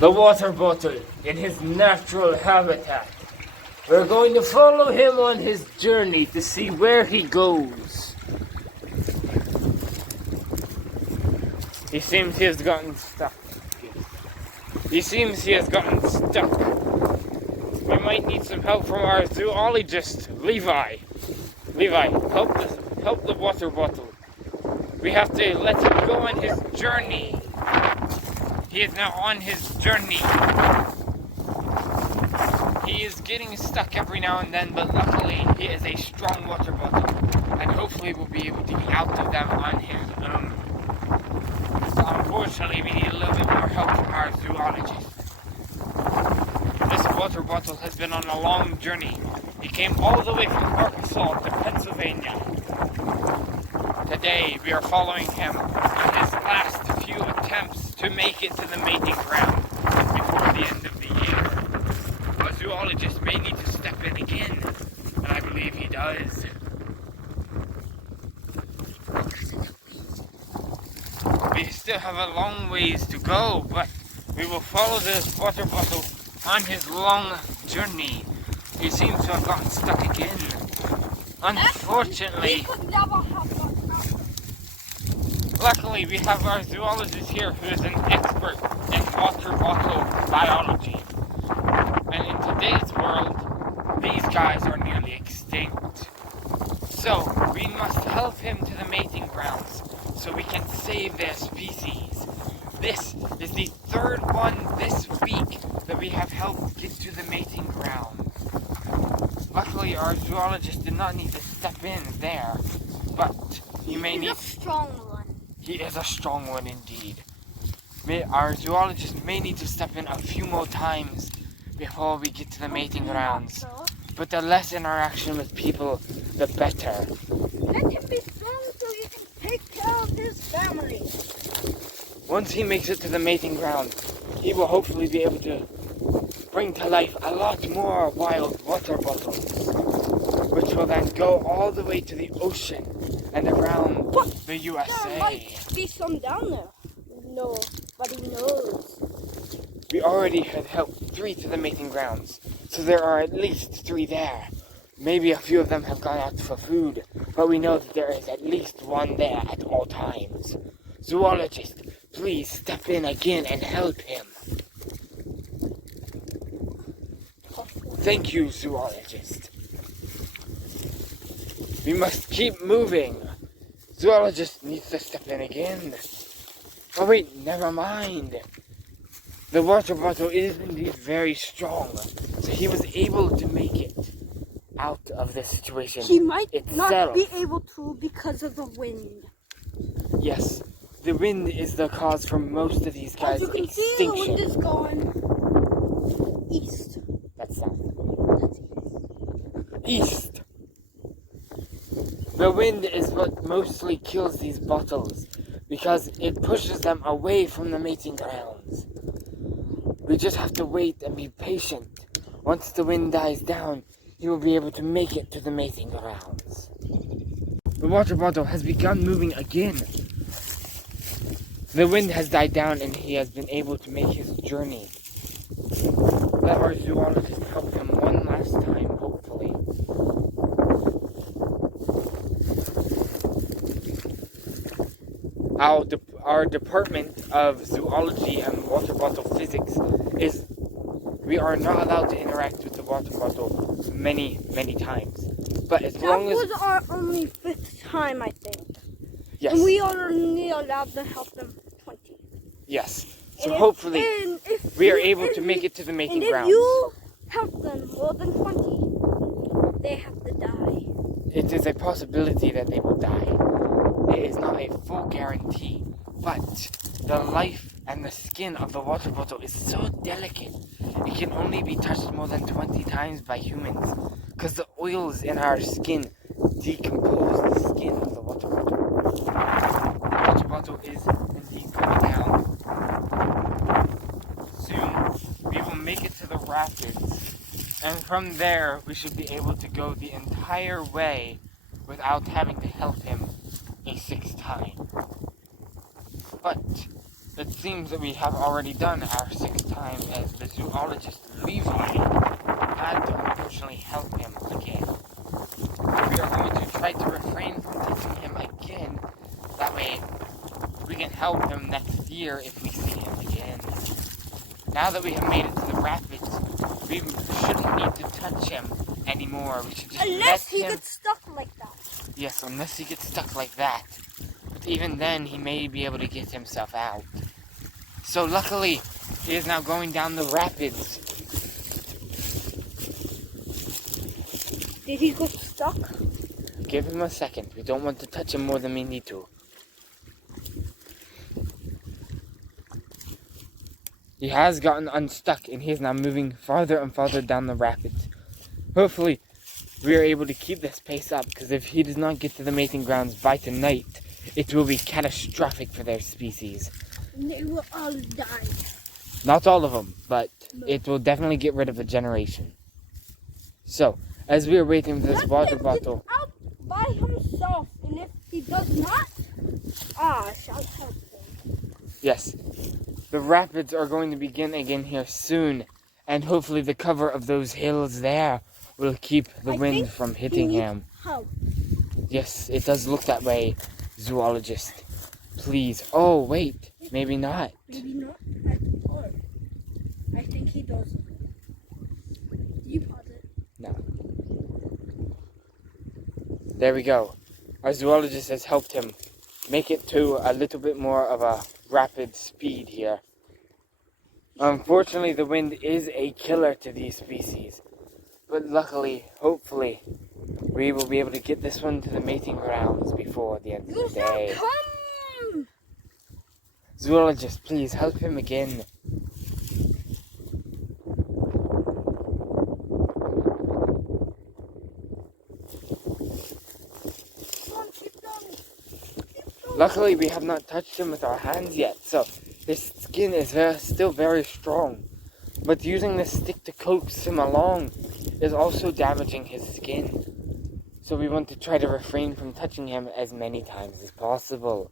the water bottle in his natural habitat. We're going to follow him on his journey to see where he goes. He seems he has gotten stuck. We might need some help from our zoologist, Levi. Levi, help the water bottle. We have to let him go on his journey. He is now on his journey. He is getting stuck every now and then, but luckily he is a strong water bottle, and hopefully we'll be able to get out of them on his own. So unfortunately, we need a little bit more help from our zoologist. This water bottle has been on a long journey. He came all the way from Arkansas to Pennsylvania. Today, we are following him in his last few attempts to make it to the mating ground before the end of the year. A zoologist may need to step in again, and I believe he does. We still have a long ways to go, but we will follow this water bottle on his long journey. He seems to have gotten stuck again. Unfortunately, luckily we have our zoologist here who is an expert in water bottle biology. And in today's world, these guys are nearly extinct. So, we must help him to the mating grounds so we can save their species. This is the third one this week that we have helped get to the mating ground. Luckily, our zoologist did not need to step in there, but he may need... He's a strong one. He is a strong one indeed. Our zoologist may need to step in a few more times before we get to the mating grounds. But the less interaction with people, the better. Let him be strong so he can take care of his family. Once he makes it to the mating ground, he will hopefully be able to bring to life a lot more wild water bottles, which will then go all the way to the ocean and around the USA. There might be some down there. Nobody knows. We already had helped 3 to the mating grounds, so there are at least 3 there. Maybe a few of them have gone out for food, but we know that there is at least 1 there at all times. Zoologist, please step in again and help him. Thank you, zoologist. We must keep moving. Zoologist needs to step in again. Oh wait, never mind. The water bottle is indeed very strong, so he was able to make it out of this situation. He might itself. not be able to because of the wind. Yes, the wind is the cause for most of these guys' As you can extinction. see, the wind is going east. That's south. That's East. The wind is what mostly kills these bottles, because it pushes them away from the mating grounds. We just have to wait and be patient. Once the wind dies down, he will be able to make it to the mating grounds. The water bottle has begun moving again. The wind has died down and he has been able to make his journey. Let our zoologist help him one last time, hopefully. Our department of zoology and water bottle physics is, we are not allowed to interact with the water bottle many, many times. But as long as... That was our only 5th time, I think. Yes. And we are only allowed to help them 20. Yes. So And hopefully if we are you- able to make it to the mating and grounds. if you help them more than 20, they have to die. It is a possibility that they will die. It is not a full guarantee, but the life and the skin of the water bottle is so delicate. It can only be touched more than 20 times by humans, because the oils in our skin decompose the skin of the water bottle. The water bottle is indeed going down. Soon, we will make it to the rapids, and from there, we should be able to go the entire way without having to help him a 6th time. But it seems that we have already done our 6th time as the zoologist Levi had to unfortunately help him again. We are going to try to refrain from touching him again. That way we can help him next year if we see him again. Now that we have made it to the rapids, we shouldn't need to touch him anymore. We should just Unless he let him... gets stuck like that. Yes, unless he gets stuck like that. But even then, he may be able to get himself out. So luckily, he is now going down the rapids. Did he go stuck? Give him a second. We don't want to touch him more than we need to. He has gotten unstuck and he is now moving farther and farther down the rapids. Hopefully, we are able to keep this pace up, because if he does not get to the mating grounds by tonight, it will be catastrophic for their species. And they will all die. Not all of them, but it will definitely get rid of a generation. So, as we are waiting for this water bottle... Let him get out by himself, and if he does not, I shall help him. Yes, the rapids are going to begin again here soon, and hopefully the cover of those hills there will keep the wind from hitting him. Help. Yes, it does look that way, zoologist. Please. Oh, wait. Maybe not. Maybe not. I think he does. You pause it. No. There we go. Our zoologist has helped him make it to a little bit more of a rapid speed here. Unfortunately, the wind is a killer to these species. But luckily, hopefully, we will be able to get this one to the mating grounds before the end of the day. Come! Zoologist, please help him again. Come on, keep going. Keep going. Luckily, we have not touched him with our hands yet, so his skin is still very strong. But using this stick to coax him along is also damaging his skin. So we want to try to refrain from touching him as many times as possible.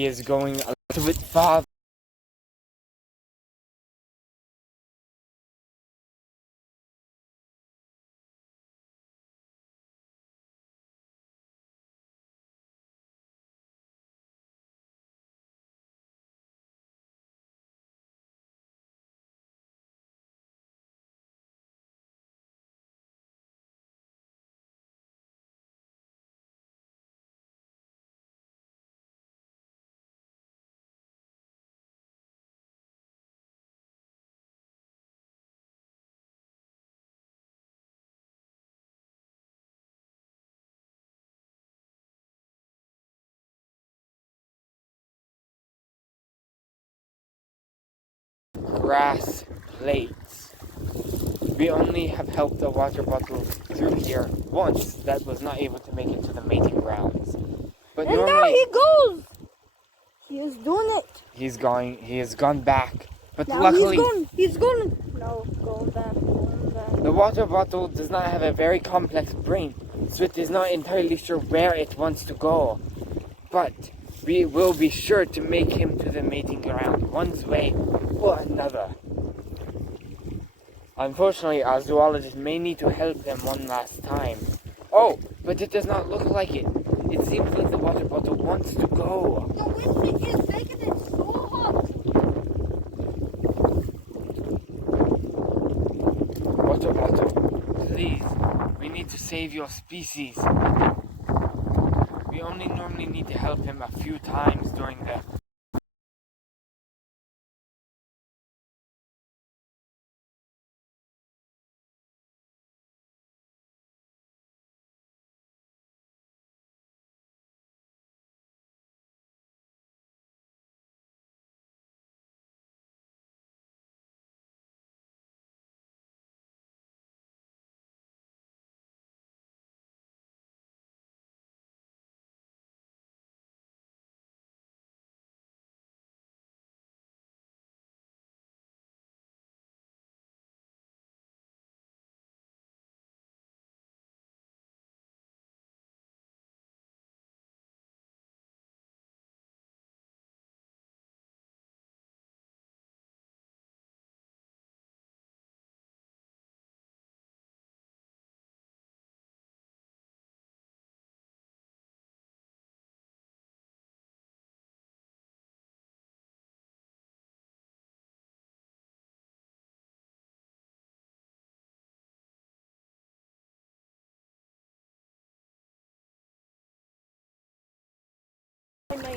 He is going a little bit farther. Grass plates. We only have helped a water bottle through here once that was not able to make it to the mating grounds. But And now normally he goes. He is doing it. he has gone back. But Now luckily he's going. No, going back, going back. the water bottle does not have a very complex brain, so it is not entirely sure where it wants to go. But we will be sure to make him to the mating ground one way or another. Unfortunately, our zoologist may need to help him one last time. Oh, but it does not look like it. It seems like the water bottle wants to go. The wind is making it so hot. Water bottle, please, we need to save your species. We only normally need to help him a few times during the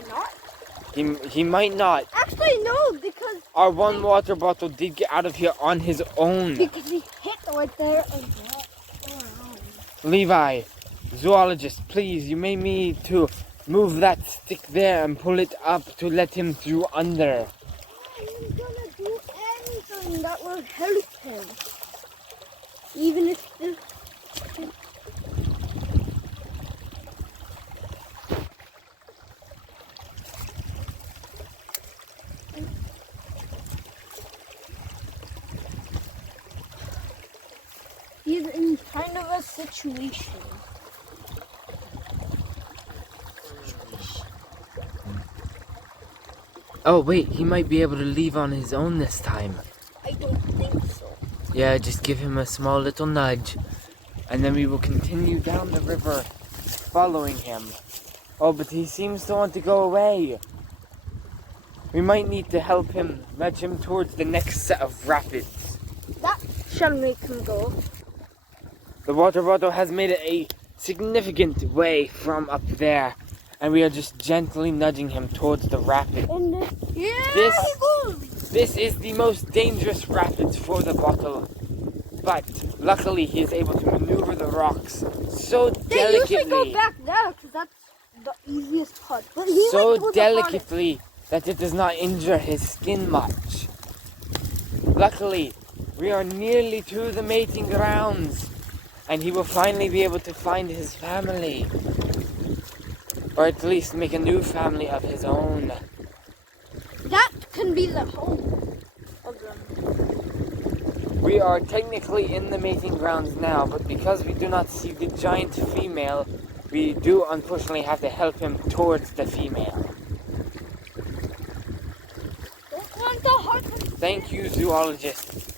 might not. He might not. Actually, no, because Our one water bottle did get out of here on his own. he hit right there and walked around. Levi, zoologist, please, you may need to move that stick there and pull it up to let him through under. I'm gonna do anything that will help him. Even if the... He's in kind of a situation. Oh wait, he might be able to leave on his own this time. I don't think so. Yeah, just give him a small little nudge. And then we will continue down the river, following him. Oh, but he seems to want to go away. We might need to help him, nudge him towards the next set of rapids. That shall make him go. The water bottle has made it a significant way from up there, and we are just gently nudging him towards the rapid. And yeah, This- he goes. This is the most dangerous rapids for the bottle, but luckily he is able to maneuver the rocks so They usually go delicately, back there because that's the easiest part. But he so went towards the hardest. delicately that it does not injure his skin much. Luckily, we are nearly to the mating grounds, and he will finally be able to find his family. Or at least make a new family of his own. That can be the home of them. We are technically in the mating grounds now, but because we do not see the giant female, we do unfortunately have to help him towards the female. Don't want the heart of Thank you, zoologist.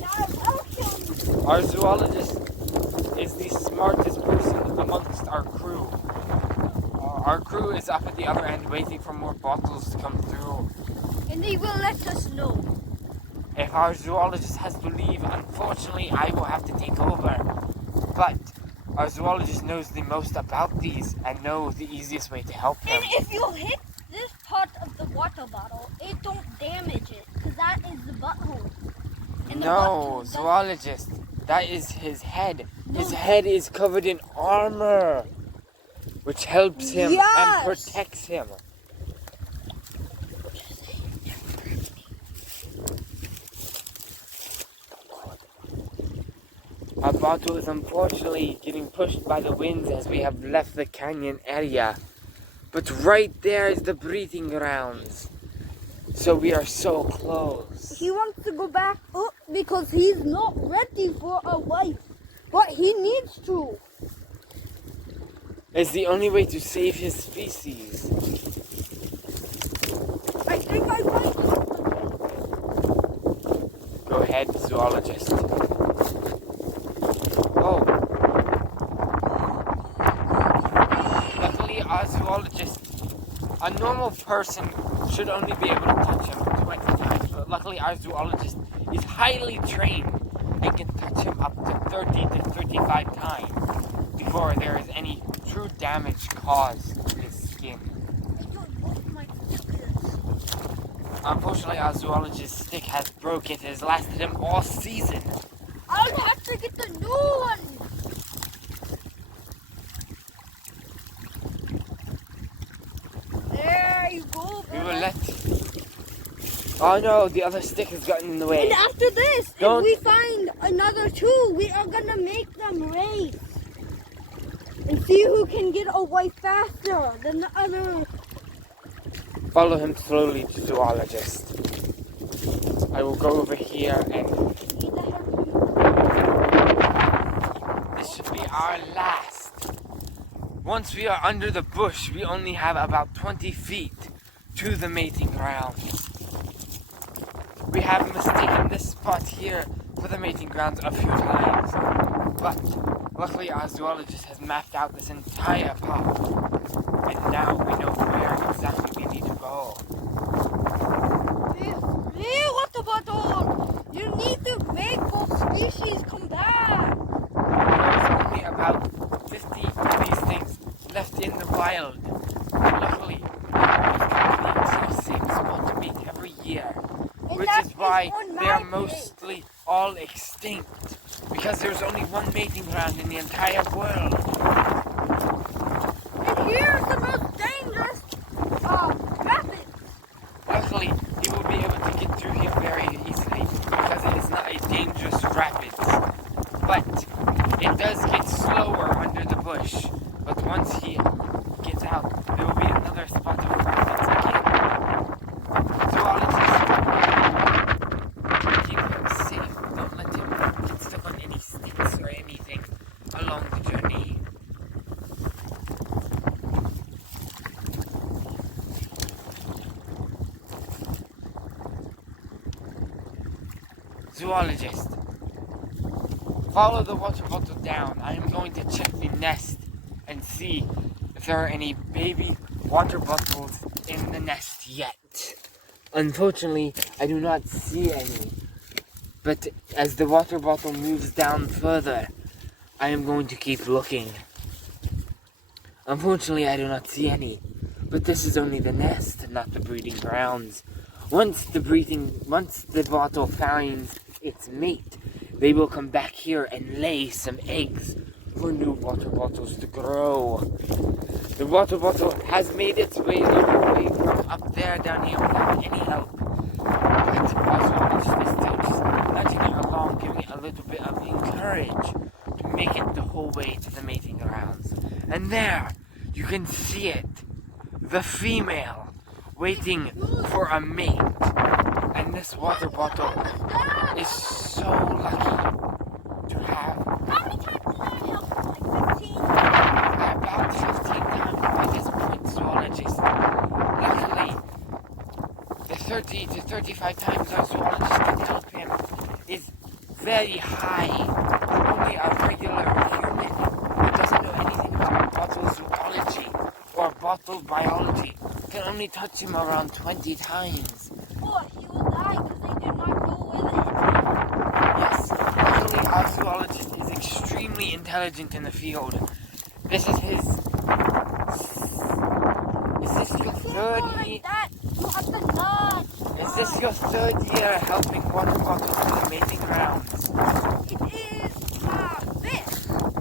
help him. Our zoologist is the smartest person amongst our crew. Our crew is up at the other end waiting for more bottles to come through. And they will let us know. If our zoologist has to leave, unfortunately I will have to take over. But our zoologist knows the most about these and knows the easiest way to help him. And if you hit this part of the water bottle, it don't damage it, because that is the butthole. And the No, butthole zoologist, that is his head. His No. head is covered in armor, which helps him Yes. and protects him. Our bottle is unfortunately getting pushed by the winds as we have left the canyon area. But right there is the breeding grounds. So we are so close. He wants to go back up because he's not ready for a wife. But he needs to. It's the only way to save his species. I think I might. Go ahead, zoologist. Oh. Luckily, our zoologist, a normal person should only be able to touch him 20 times, but luckily our zoologist is highly trained and can touch him up to 30 to 35 times before there is any true damage caused to his skin. I don't want my stickers. Unfortunately, our zoologist's stick has broke. It has lasted him all season. I'll have to get the new one. There you go, We brother. will let... Oh no, the other stick has gotten in the way. And after this, Don't- if we find another two, we are gonna make them race. And see who can get a wife faster than the other. Follow him slowly, zoologist. I will go over here and Either help him. this should be our last. Once we are under the bush, we only have about 20 feet to the mating grounds. We have mistaken this spot here for the mating grounds a few times, but luckily our zoologist has mapped out this entire park, and now we know where exactly we need to go. Hey, water bottle! You need to make both species come back. There's only about 50 of these things left in the wild. And luckily, we every year, And which that is why on they are my mostly all extinct, because there's only one mating ground in the entire world. And here's the most dangerous rapids. Luckily, he will be able to get through here very easily, because it is not a dangerous rapids. But it does get slower under the bush. But once he gets out, there will be another spot of rapids again. Zoologists, keep him safe. Don't let him get stuck on any sticks or anything along the journey. Zoologist, follow the water bottle down. I am going to check the nest and see if there are any baby water bottles in the nest yet. Unfortunately, I do not see any. But as the water bottle moves down further, I am going to keep looking. Unfortunately, I do not see any. But this is only the nest, not the breeding grounds. Once the bottle finds its mate, they will come back here and lay some eggs for new water bottles to grow. The water bottle has made its way all the way from up there down here without any help. But also it's still just nudging it along, giving it a little bit of encourage to make it the whole way to the mating grounds. And there, you can see it. The female waiting for a mate. And this water bottle is so lucky to have How many times did I help? Like 15? about 15 times by this point, zoologist. Luckily, the 30 to 35 times our zoologist can help him is very high. Only a regular human who doesn't know anything about bottle zoology or bottle biology can only touch him around 20 times. Or he will die because they do not know where the hit Yes, luckily our zoologist is extremely intelligent in the field. This is his... Is this your third year? like that. You have to nudge. Is this your third year helping water bottles to the mating grounds? It is fifth.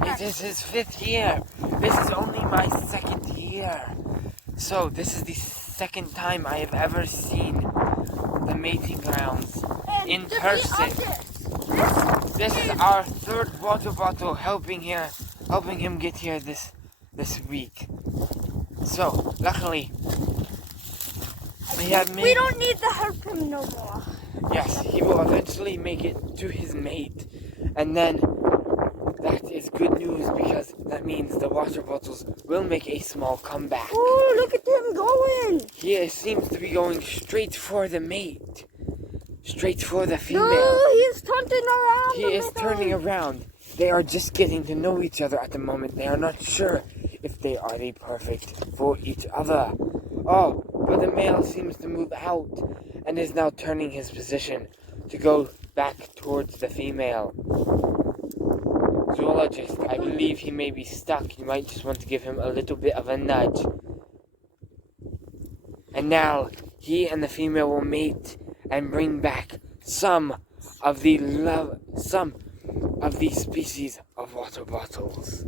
It is his 5th year. This is only my 2nd year. So this is the 2nd time I have ever seen the mating grounds And in to be person. honest, This is our 3rd water bottle helping him get here this week. So luckily, we don't need to help him no more. Yes, he will eventually make it to his mate, and then that is good news because that means the water bottles will make a small comeback. Oh, look at him going. He seems to be going straight for the mate, straight for the female. No, he's turning around. He is turning around. They are just getting to know each other at the moment. They are not sure if they are the perfect for each other. Oh, but the male seems to move out and is now turning his position to go back towards the female. Zoologist, I believe he may be stuck. You might just want to give him a little bit of a nudge. And now, he and the female will mate and bring back some of the species of water bottles.